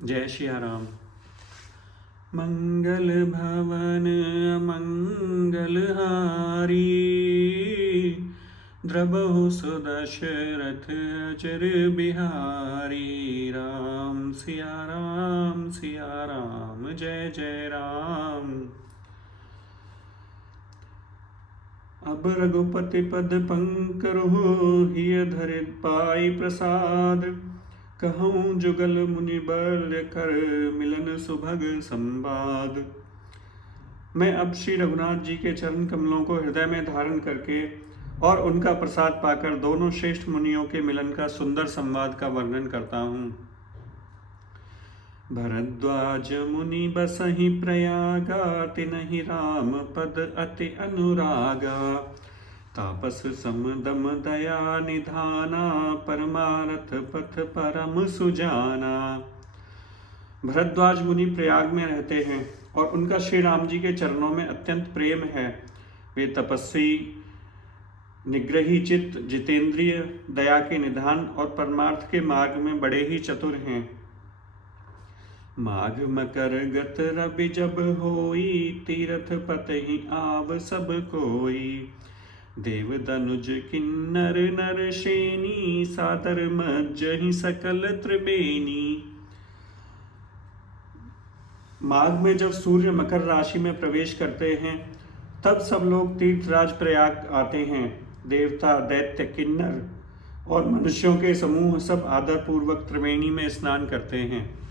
जय सिया राम। मंगल भवन मंगलहारी, द्रबहु सुदशरथ अचर बिहारी। राम सिया राम, जय जय राम। अब रघुपति पद पंकरहु, हिय धरि पाई प्रसाद। कहूँ जुगल मुनि बल कर, मिलन सुभग संवाद। मैं अब श्री रघुनाथ जी के चरण कमलों को हृदय में धारण करके और उनका प्रसाद पाकर दोनों श्रेष्ठ मुनियों के मिलन का सुंदर संवाद का वर्णन करता हूँ। भरद्वाज मुनि बसहि प्रयागा, तिनहि राम पद अति अनुरागा। तापस समदम दया निधाना, परमारथ पथ परम सुजाना। भरद्वाज मुनि प्रयाग में रहते हैं और उनका श्री राम जी के चरणों में अत्यंत प्रेम है। वे तपस्वी, निग्रही चित्त, जितेंद्रिय, दया के निधान और परमार्थ के मार्ग में बड़े ही चतुर हैं। माघ मकर गत रवि जब होई, तीरथ पतहि आव सब कोई। देव दनुज किन्नर नर शेनी, सादर मज्जहि सकल त्रिबेनी। माघ में जब सूर्य मकर राशि में प्रवेश करते हैं तब सब लोग तीर्थराज प्रयाग आते हैं। देवता, दैत्य, किन्नर और मनुष्यों के समूह सब आदर पूर्वक त्रिवेणी में स्नान करते हैं।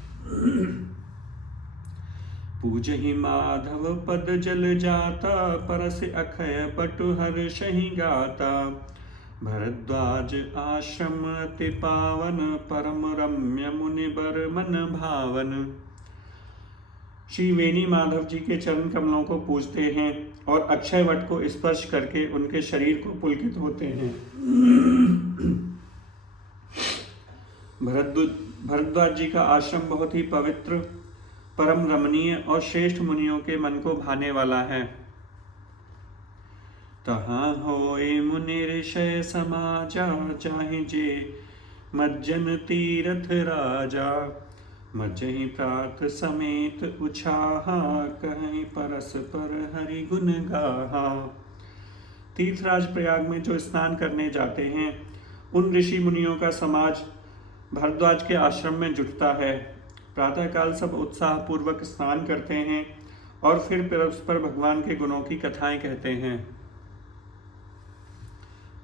पूजहि माधव पद जल जाता, परस अखय बटु हर्षहि गाता। भरद्वाज आश्रम अति पावन, परम रम्य मुनि बर मन भावन। श्री वेणी माधव जी के चरण कमलों को पूजते हैं और अक्षय वट को स्पर्श करके उनके शरीर को पुलकित होते हैं। भरद्वाज जी का आश्रम बहुत ही पवित्र, परम रमणीय और श्रेष्ठ मुनियों के मन को भाने वाला है। तहाँ होए मुनि ऋषय समाजा, चाहे जे मज्जन तीरथ राजा। मज्जहि प्रात समेत उछाहा, कहीं परस्पर हरि गुण गाहा। तीर्थराज प्रयाग में जो स्नान करने जाते हैं उन ऋषि मुनियों का समाज भरद्वाज के आश्रम में जुटता है। प्रातःकाल सब उत्साह पूर्वक स्नान करते हैं और फिर परस्पर भगवान के गुणों की कथाएं कहते हैं।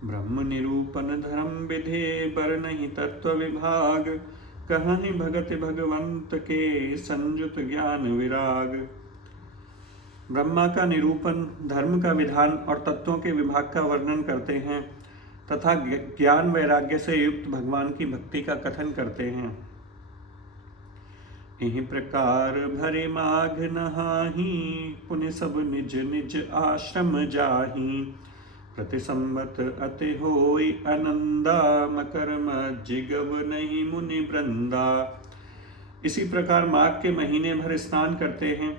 ब्रह्म निरूपण धर्म विधे, बरनहि तत्व विभाग। कहहि भगति भगवंत के, संयुत ज्ञान विराग। ब्रह्मा का निरूपण, धर्म का विधान और तत्वों के विभाग का वर्णन करते हैं तथा ज्ञान वैराग्य से युक्त भगवान की भक्ति का कथन करते हैं। इहि प्रकार भरे माघ नहाहि, पुनि सब निज निज आश्रम जाहि। प्रति संवत अति होई आनंदा, मकर मज्जि गवनहि मुनि वृंदा। इसी प्रकार माघ के महीने भर स्नान करते हैं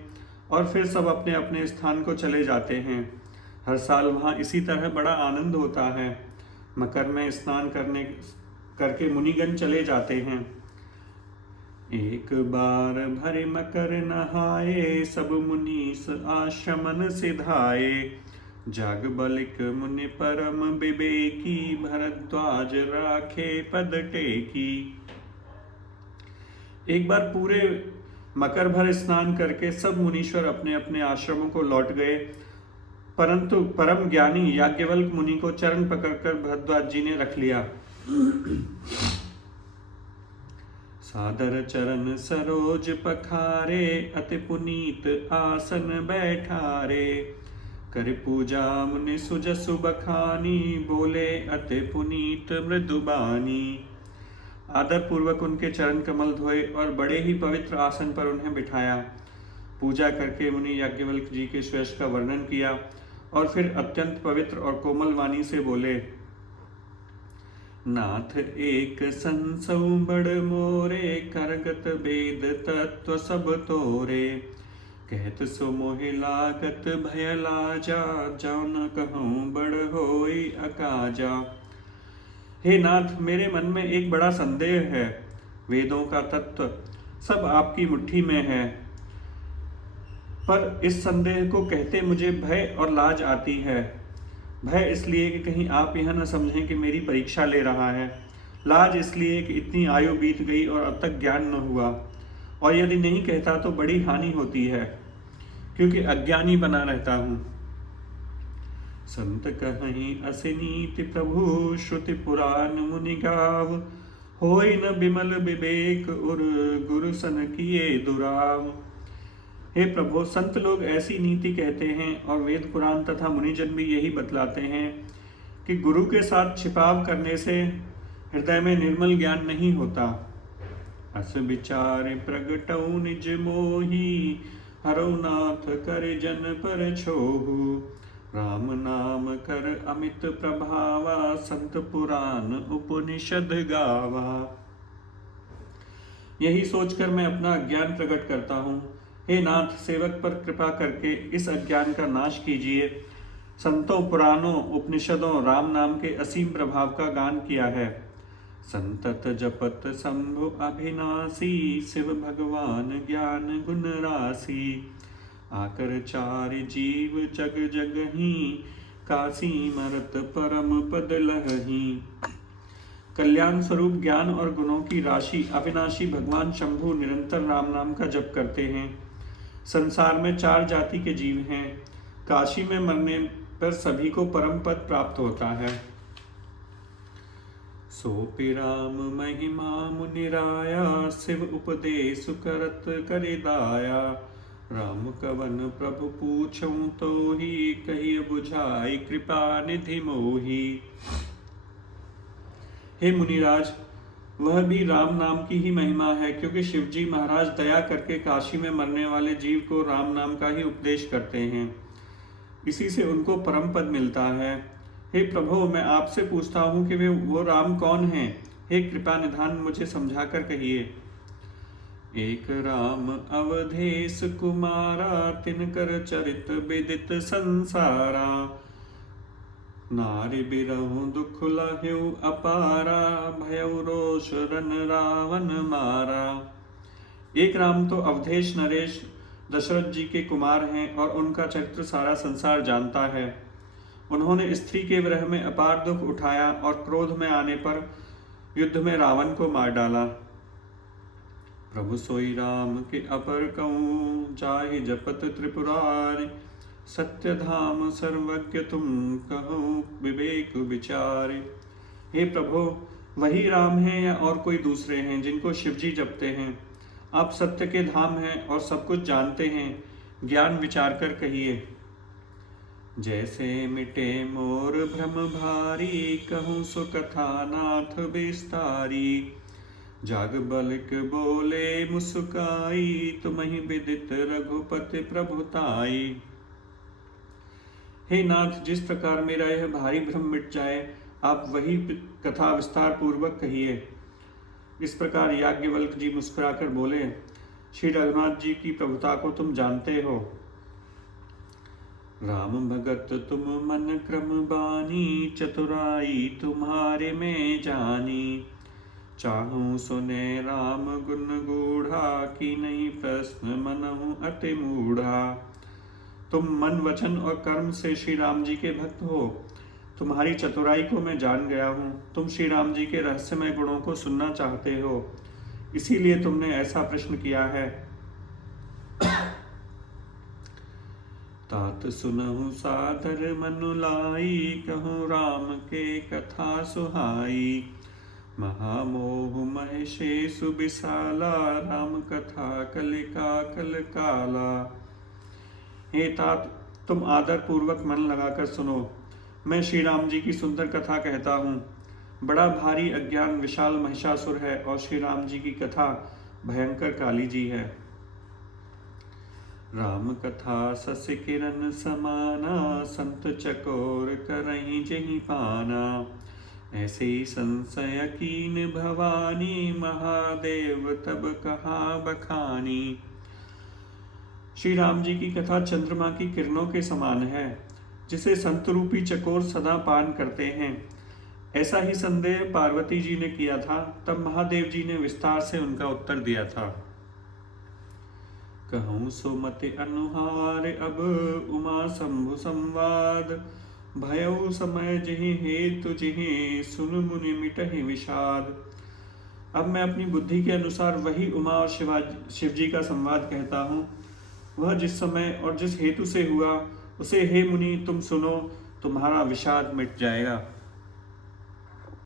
और फिर सब अपने अपने स्थान को चले जाते हैं। हर साल वहाँ इसी तरह बड़ा आनंद होता है। मकर में स्नान करके मुनिगण चले जाते हैं। एक बार भरे मकर नहाए, सब मुनीस आश्रमन सिधाए। जाग बलिक मुनि परम विवेकी, भरद्वाज राखे पद टेकी। एक बार पूरे मकर भर स्नान करके सब मुनीश्वर अपने अपने आश्रमों को लौट गए, परंतु परम ज्ञानी याज्ञवल्क्य मुनि को चरण पकड़कर भरद्वाज जी ने रख लिया। सादर चरण सरोज पखारे, अति पुनीत आसन बैठारे। कर पूजा मुनि सुजसु बखानी, बोले अति पुनीत मृदुबानी। आदर पूर्वक उनके चरण कमल धोए और बड़े ही पवित्र आसन पर उन्हें बिठाया। पूजा करके मुनि याज्ञवल्क्य जी के श्रेष्ठ का वर्णन किया और फिर अत्यंत पवित्र और कोमल वाणी से बोले। नाथ एक संसौ बड़ मोरे, करगत वेद तत्व सब तोरे। कहत सो मोहि लागत भय लाजा, जौन कहूँ बड़ होई अकाजा। हे नाथ, मेरे मन में एक बड़ा संदेह है। वेदों का तत्व, सब आपकी मुट्ठी में है। पर इस संदेह को कहते मुझे भय और लाज आती है। भय इसलिए कि कहीं आप यह न समझें कि मेरी परीक्षा ले रहा है। लाज इसलिए कि इतनी आयु बीत गई और अब तक ज्ञान न हुआ, और यदि नहीं कहता तो बड़ी हानि होती है, क्योंकि अज्ञानी बना रहता हूँ। संत कहीं असिनीति प्रभु श्रुति पुराण मुनि गाव, होय न बिमल विवेक उर गुरु सन किए दुराव। हे प्रभु, संत लोग ऐसी नीति कहते हैं और वेद पुराण तथा मुनिजन भी यही बतलाते हैं कि गुरु के साथ छिपाव करने से हृदय में निर्मल ज्ञान नहीं होता। अस विचार प्रगटऊ निज मोही, हरौ नाथ कर जन पर छोहु। राम नाम कर अमित प्रभावा, संत पुराण उपनिषद गावा। यही सोचकर मैं अपना अज्ञान प्रकट करता हूँ। हे नाथ, सेवक पर कृपा करके इस अज्ञान का नाश कीजिए। संतों, पुराणों, उपनिषदों, राम नाम के असीम प्रभाव का गान किया है। संतत जपत शंभु अभिनाशी, शिव भगवान ज्ञान गुण राशि। आकर चार जीव जग जगही, काशी मरत परम पद लहही। कल्याण स्वरूप ज्ञान और गुणों की राशि अविनाशी भगवान शंभु निरंतर राम नाम का जप करते हैं। संसार में चार जाति के जीव हैं। काशी में मरने पर सभी को परम पद प्राप्त होता है। सोपि राम महिमा मुनिराया, शिव उपदेश करत करे दाया। राम कवन प्रभु पूछऊं तो ही, कही बुझाई कृपा निधि मोही। हे मुनिराज, वह भी राम नाम की ही महिमा है, क्योंकि शिवजी महाराज दया करके काशी में मरने वाले जीव को राम नाम का ही उपदेश करते हैं। इसी से उनको परम पद मिलता है। हे प्रभु, मैं आपसे पूछता हूँ कि वो राम कौन हैं? हे कृपा निधान, मुझे समझाकर कहिए। एक राम अवधेश कुमारा, तिनकर चरित विदित संसारा। नारी बिरहु दुख लह्यु अपारा, भयउ रोष रन रावण मारा। एक राम तो अवधेश नरेश दशरथ जी के कुमार हैं और उनका चरित्र सारा संसार जानता है। उन्होंने स्त्री के विरह में अपार दुख उठाया और क्रोध में आने पर युद्ध में रावण को मार डाला। प्रभु सोई राम के अपर कहूँ, जाहि जपत त्रिपुरारि। सत्य धाम सर्वज्ञ तुम कहो, विवेक विचार। हे प्रभु, वही राम हैं या और कोई दूसरे हैं जिनको शिवजी जपते हैं? आप सत्य के धाम हैं और सब कुछ जानते हैं, ज्ञान विचार कर कहिए। जैसे मिटे मोर भ्रम भारी, कहूँ सो कथा नाथ विस्तारी। जाग बलिक बोले मुस्काई, तुम्हि विदित रघुपति प्रभुताई। हे नाथ, जिस प्रकार मेरा यह भारी भ्रम मिट जाए, आप वही कथा विस्तार पूर्वक कहिए। इस प्रकार याज्ञवल्क्य जी मुस्कुराकर बोले, श्री रघुनाथ जी की प्रभुता को तुम जानते हो। राम भगत तुम मन क्रम बानी, चतुराई तुम्हारे में जानी। चाहूं सुने राम गुण गूढ़ा, की नहीं प्रश्न मनहु अति मूढ़ा। तुम मन वचन और कर्म से श्री राम जी के भक्त हो। तुम्हारी चतुराई को मैं जान गया हूँ। तुम श्री राम जी के रहस्यमय गुणों को सुनना चाहते हो, इसीलिए तुमने ऐसा प्रश्न किया है। तात सुनहु सादर मनु लाई, कहूँ राम के कथा सुहाई। महामोह महेशेषु विशाला, राम कथा कलिका कल काला। हे तात, तुम आदर पूर्वक मन लगाकर सुनो। मैं श्री राम जी की सुंदर कथा कहता हूँ। बड़ा भारी अज्ञान विशाल महिषासुर है और श्री राम जी की कथा भयंकर काली जी है। राम कथा सस किरण समाना, संत चकोर करहीं जहीं पाना। ऐसे ही संशय कीन भवानी, महादेव तब कहा बखानी। श्री राम जी की कथा चंद्रमा की किरणों के समान है, जिसे संत रूपी चकोर सदा पान करते हैं। ऐसा ही संदेह पार्वती जी ने किया था, तब महादेव जी ने विस्तार से उनका उत्तर दिया था। कहूँ सो मति अनुहार अब उमा शंभु संवाद। भयउ समय जिहि हेतु जिहि सुन मुनि मिटहि विषाद। अब मैं अपनी बुद्धि के अनुसार वही उमा और शिव जी का संवाद कहता हूँ। वह जिस समय और जिस हेतु से हुआ उसे हे मुनि तुम सुनो, तुम्हारा विषाद मिट जाएगा।